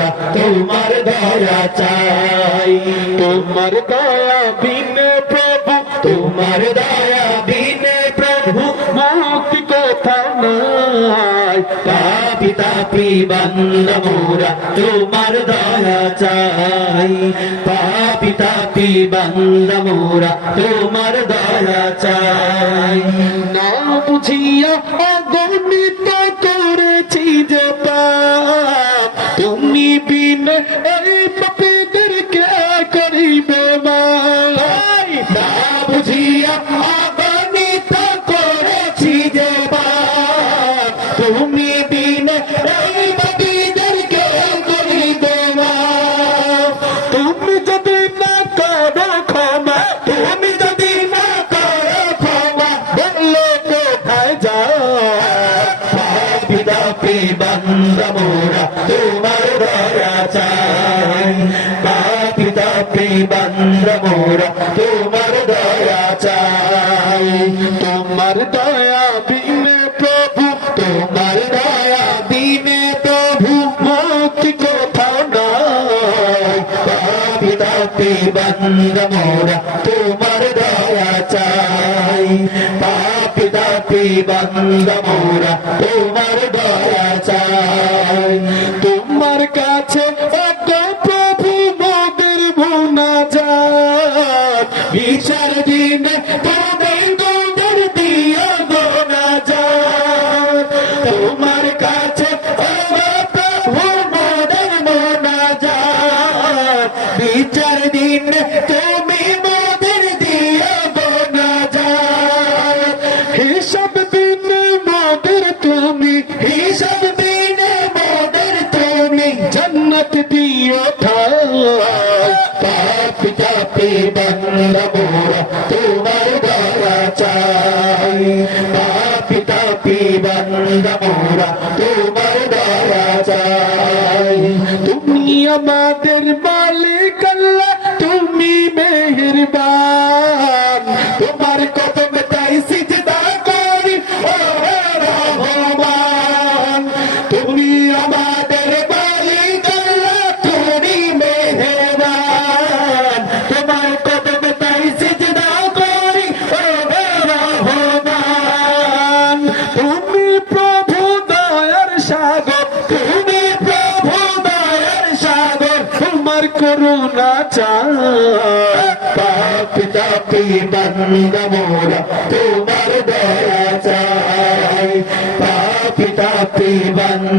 মোরা তোমার দয়া চাই। তোমার দয়া বিনে প্রভু তোমার দয়া বিনে প্রভু মুক্তি কোথাও নাই? পাপি তাপি বান্দ মোরা তোমার দয়া চাই। পাপি তাপি বান্দ মোরা তোমার দয়া চাই। না বুঝিয়া অগণিত তোমার দয়া চাই তোমার দয়া বিনে প্রভু, তোমার দয়া বিনে প্রভু, মুক্তি কোথাও নাই। পিতাপি বন্ধ মোরা, তোমার দয়া চাই। পাপি তাপি বন্ধ মোরা, তোমার দয়া চাই। তোমার কাছে যায় বিচার দিনে তুমি তোদের দিও গোনা যায় তোমার কাছে ও প্রভু মোদের মোনা যায় বিচার দিনে তুমি মোদের দিও গোনা যায় হিসাব বিনে মোদের তুমি হিসাব বিনে মোদের তুমি জন্নত চাই পাপি তাপি বন্ধ মোরা তোমার তুমি আমাদের মালিক করুণা চাই পাপি তাপি বন্ধ মোরা তোমার দয়া চাই পাপি তাপি বন্ধ